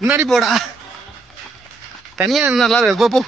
முன்னாடி போடா. தனியா நல்லா போ போ.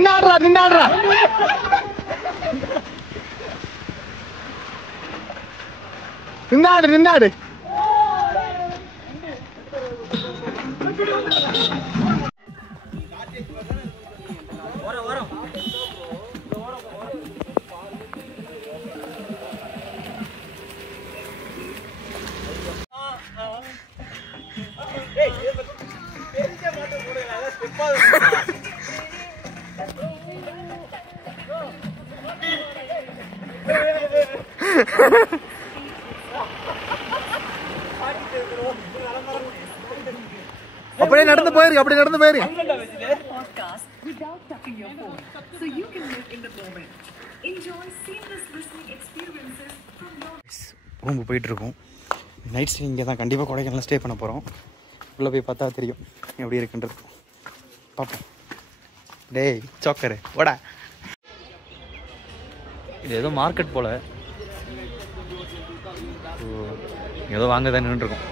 நின்னாடுறா. நின்னாடு. அப்படியே நடந்து போயிரு. ரூம் போயிட்டு இருக்கோம். நைட் ஸ்டே இங்கே தான். கண்டிப்பாக கொடைக்கானல் ஸ்டே பண்ண போகிறோம். உள்ளே போய் பார்த்தா தெரியும் எப்படி இருக்குன்றது. பார்ப்போம். டேய் சோக்கரு ஓடா. இது ஏதோ மார்க்கெட் போல். ஏதோ வாங்க தான் நின்றுருக்கோம்.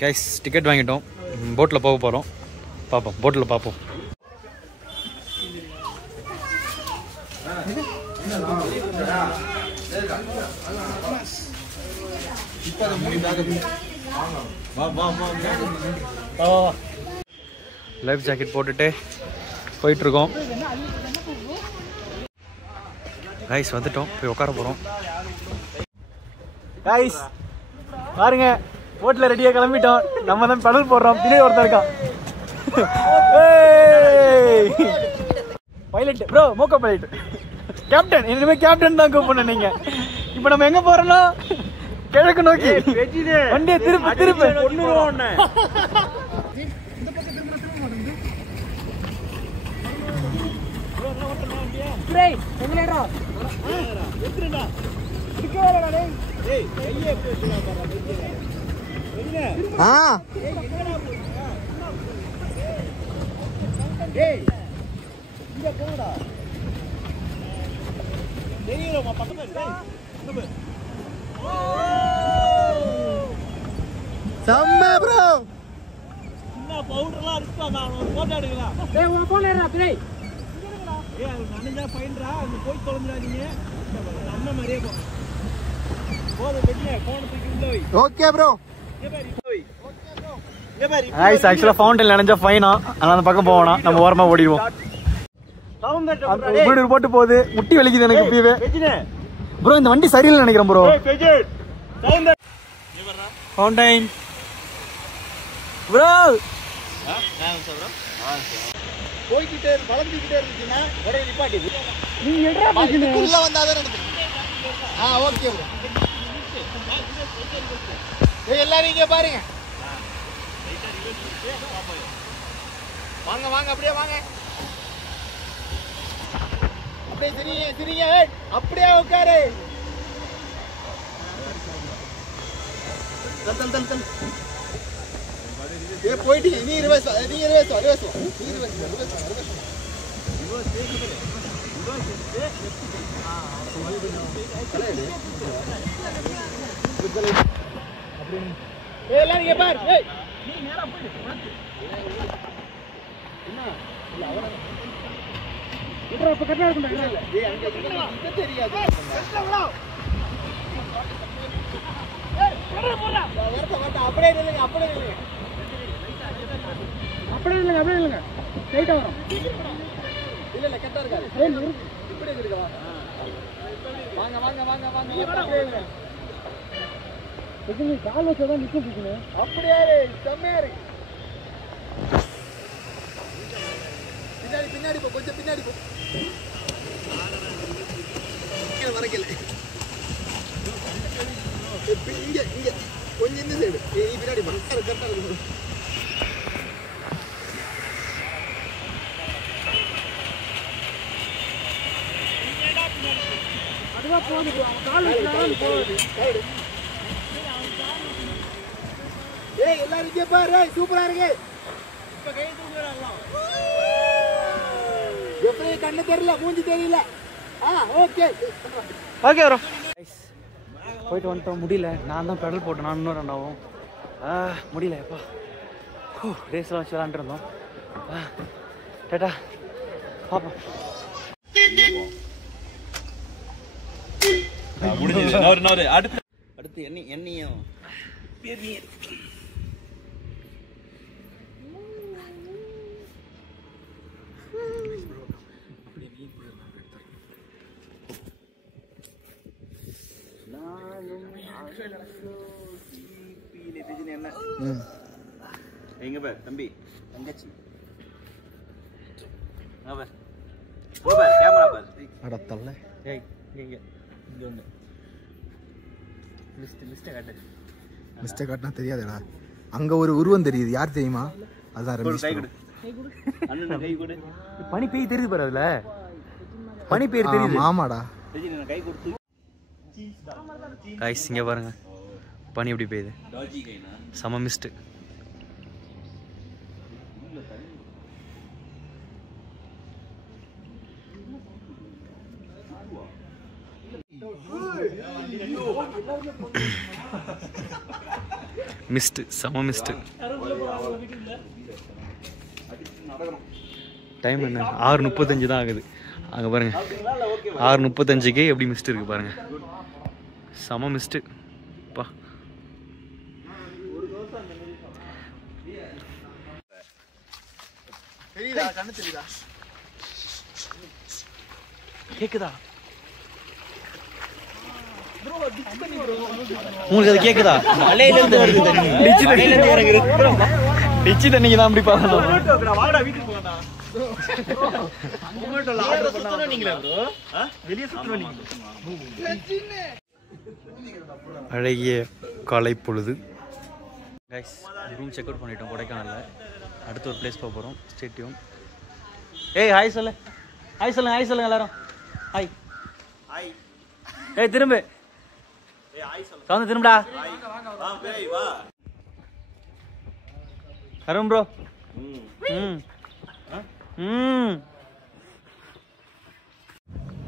கைஸ் டிக்கெட் வாங்கிட்டோம். போட்டில் போக போகிறோம். பார்ப்போம். போட்டில் பார்ப்போம். லைஃப் ஜாக்கெட் போட்டுட்டு போயிட்டுருக்கோம். கைஸ் வந்துட்டோம். போய் உட்கார போகிறோம். கைஸ் பாருங்க, போட்டில் ரெடியாக கிளம்பிட்டோம். நம்ம தான் பெடல் போடுறோம். பின்னாடி ஒருத்தர் இருக்கான். பைலட் ப்ரோ, மோக்கோ பைலட். கேப்டன், இனிமேல் கேப்டன் தான் கூப்பிடணும் நீங்க. இப்போ நம்ம எங்கே போகிறோம்னா கிழக்கு நோக்கி. வண்டியை திருப்பு. செம்ம ப்ரோ. என்ன பவுடர்லாம் இருக்கா? நான் ஒரு போட்டோ எடுக்கலாம். டேய் உன் போன் ஏறா டேய். ஏய் அது நனஞ்சா ஃபைன்டா. அங்க போய் தொலைஞ்சிராதீங்க. நம்ம மாதிரியே போ. போடு பெட்டியே போன் தூக்கி உள்ள வை. Okay bro. ஏ பாரு போய். Okay bro. ஏ பாரு. गाइस एक्चुअली ஃபவுண்டன் நனஞ்சா ஃபைனா. அதனால அந்த பக்கம் போவோம். நம்ம ஓரமா ஓடிடுவோம். சவுண்ட் அந்த போட்டு போகுது. முட்டி வலிக்குது எனக்கு இப்பவே. பெட்டினே. ப்ரோ இந்த வண்டி சரியில்லை நினைக்கிறேன் ப்ரோ. ஏய் பெட்டி. சவுண்ட். ஏ வரடா. ஃபவுண்டன். ப்ரோ நான் சொல்றேன். போய்கிட்டே வளர்ந்துக்கிட்டே இருந்துச்சுன்னா உடனே நிப்பாட்டி. நீ எட்ரா பாக்கினே உள்ள வந்தாதான் நடந்து. Okay bro. ஏய் எல்லாரும் இங்க பாருங்க. வாங்க அப்படியே வாங்க. அப்படியே சிரிங்க. அப்படியே உட்காரு. தல் ये போய்டி நீ ரிவர்ஸ் எல்லாரும் இங்க பாரு. ஏய் நீ நேரா போய் என்ன இல்ல அவன இப்ப கரெக்ட்டா இருக்குடா. ஏய் அங்க இது தெரியாது. அப்படியே இல்லைங்க அப்படியே இல்லைங்க அப்படியே இல்லைங்க அப்படியே இல்லைங்க ஸ்ட்ரைட்டா வரும் இல்ல இல்ல கரெக்டா இருக்காது இப்படி இருக்கு வாங்க வாங்க வாங்க வாங்க அப்படியே இதுக்கு கால் வச்சா தான் நிக்கும் பிடிக்கணும் அப்படியே செம்மையா இருக்கு பின்னாடி பின்னாடி போ கொஞ்சம் பின்னாடி போ கீழ வரக்கல இங்க இங்க கொஞ்சம் இந்த சைடு நீ பின்னாடி போ கரெக்டா இருக்கு அதுவா போகுது கால் வச்சாலும் போகுது சைடு ஏய் எல்லாரும் இங்க பாரு சூப்பரா இருக்கு இப்ப கை தூக்குறாங்க எப்படி கண்ணு தெரியல மூஞ்சி தெரியல ஓகே ஓகே bro போயிட்டு வந்துட்டோம் முடியல நான் தான் பெடல் போட்டேன் நான் இன்னும் ரெண்டாவும் முடியல எப்பா ரேஸ்லாம் வச்சு விளாண்டு இருந்தோம் டேட்டா பாப்போம் முடிஞ்சது அடுத்து எண்ணியும் பெரிய எங்க பார் தம்பி தங்கச்சி கேமரா பார் அடத்தல்ல ஏய் இங்க இங்க வந்து மிஸ்டேக் காட்டினா தெரியாதுடா அங்க ஒரு உருவம் தெரியுது யார் தெரியுமா அதுதான் ரமேஷ் அண்ணன் கை கொடு பனி பேய் தெரியுது பாரு அதுல பனி பேய் தெரியுது ஆமாடா கை கொடுத்து गाइस இங்க பாருங்க பனி எப்படி பெய்யுது சம மிஸ்ட் மிஸ்ட் சம மிஸ்ட் டைம் என்ன 6:35 தான் ஆகுது அங்க பாருங்க 6:35க்கு எப்படி மிஸ்ட் இருக்கு பாருங்க சம மிஸ்ட் பா தெரியுதா கண்ணு தெரியுதா கேக்குதா bro டிச் பண்ணி bro உங்களுக்கு அது கேக்குதா அலையில இருந்து வருது தண்ணி டிச் அலையில இருந்து இறங்குது டிச் தண்ணிக்கு தான் அப்படி பாக்கணும் வாடா வீட்டுக்கு போடா அங்க மட்டும் ஆர்டர் பண்ணா நீங்களா bro வெளிய சுத்துறோம் நீங்க அழகிய காலை பொழுது கைஸ் ரூம் செக் அவுட் பண்ணிட்டோம் கொடைக்கானலில் அடுத்து ஒரு பிளேஸ் போக போகிறோம் ஸ்டே டியூன் ஏய் ஹாய் சொல்லு ஹாய் சொல்லுங்க எல்லாரும் ஹாய் ஹாய் ஏய் திரும்ப ஏய் ஹாய் சொல்லு சவுண்ட் திரும்படா வா பேய் வா Arun bro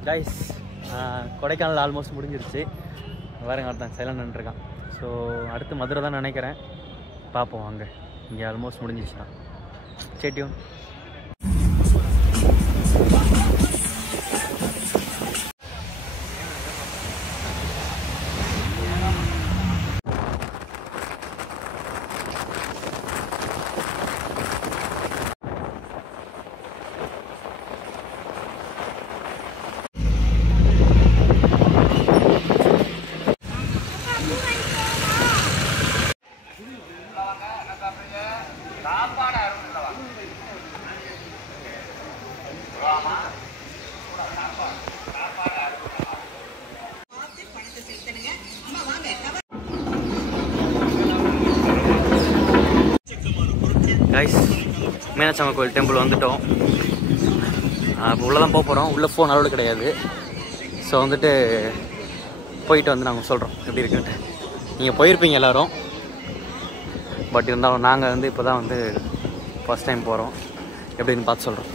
guys Kodaikanal almost முடிஞ்சிருச்சு வேறங்க ஒருத்தன் சைலண்ட் நின்றுருக்கான் ஸோ அடுத்து மதுரை தான் நினைக்கிறேன் பார்ப்போம் அங்கே இங்கே ஆல்மோஸ்ட் முடிஞ்சிச்சுன்னா ஸ்டே டியூன் கைஸ் மீனாட்சி கோயில் டெம்பிள் வந்துட்டோம். இப்போ உள்ளே தான் போக போகிறோம். உள்ளே ஃபோன் அலோடு கிடையாது. ஸோ வந்துட்டு போயிட்டு வந்து நாங்கள் சொல்கிறோம் எப்படி இருக்குன்ட்டு. நீங்கள் போயிருப்பீங்க எல்லோரும், பட் இருந்தாலும் நாங்கள் வந்து இப்போ தான் வந்து ஃபஸ்ட் டைம் போகிறோம். எப்படின்னு பார்த்து சொல்கிறோம்.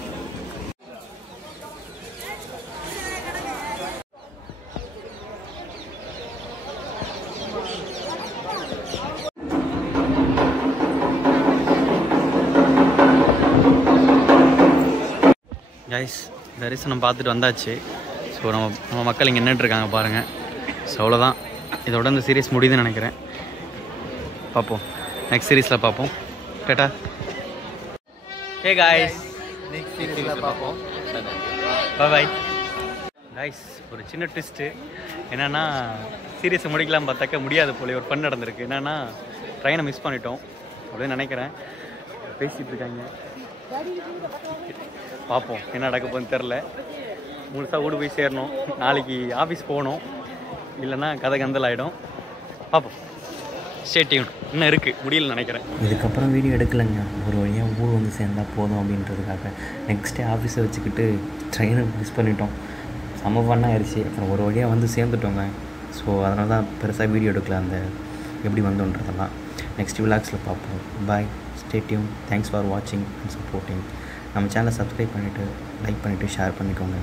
கைஸ் தரிசனம் பார்த்துட்டு வந்தாச்சு. ஸோ நம்ம மக்கள் இங்கே நின்றுட்டுருக்காங்க பாருங்கள். ஸோ அவ்வளோதான், இதோட இந்த சீரீஸ் முடியுதுன்னு நினைக்கிறேன். பார்ப்போம், நெக்ஸ்ட் சீரீஸில் பார்ப்போம். டாடா. ஹே காய்ஸ், நெக்ஸ்ட் சீரீஸில் பார்ப்போம். Bye guys. ஒரு சின்ன ட்விஸ்ட்டு என்னென்னா, சீரியஸை முடிக்கலாம் பார்த்தாக்க முடியாது போல ஒரு ஃபன் நடந்திருக்கு. என்னென்னா ட்ரெயினை மிஸ் பண்ணிட்டோம் அப்படின்னு நினைக்கிறேன். பேசிகிட்டு இருக்காங்க, பார்ப்போம் என்ன நடக்க போகுதுன்னு தெரில. முழுசாக வீடு போய் சேரணும், நாளைக்கு ஆஃபீஸ் போகணும், இல்லைன்னா கதை கந்தல் ஆகிடும். பார்ப்போம், ஸ்டே டியூன். இன்னும் இருக்குது, முடியல நினைக்கிறேன். இதுக்கப்புறம் வீடியோ எடுக்கலைங்க, ஒரு வழியாக ஊர் வந்து சேர்ந்தால் போதும் அப்படின்றதுக்காக. நெக்ஸ்ட் டே ஆஃபீஸை வச்சுக்கிட்டு ட்ரெயினை மிஸ் பண்ணிட்டோம். செம்ம ஃபன்னாக ஆயிடுச்சு. அப்புறம் ஒரு வழியாக வந்து சேர்ந்துட்டோங்க. ஸோ அதனால தான் பெருசாக வீடியோ எடுக்கல, அந்த எப்படி வந்தோன்றதெல்லாம். நெக்ஸ்ட் விலாக்ஸில் பார்ப்போம். பாய், ஸ்டே டியூன். தேங்க்ஸ் ஃபார் வாட்சிங் அண்ட் சப்போர்ட்டிங். நம்ம சேனலை சப்ஸ்கிரைப் பண்ணிவிட்டு லைக் பண்ணிவிட்டு ஷேர் பண்ணிக்கோங்க.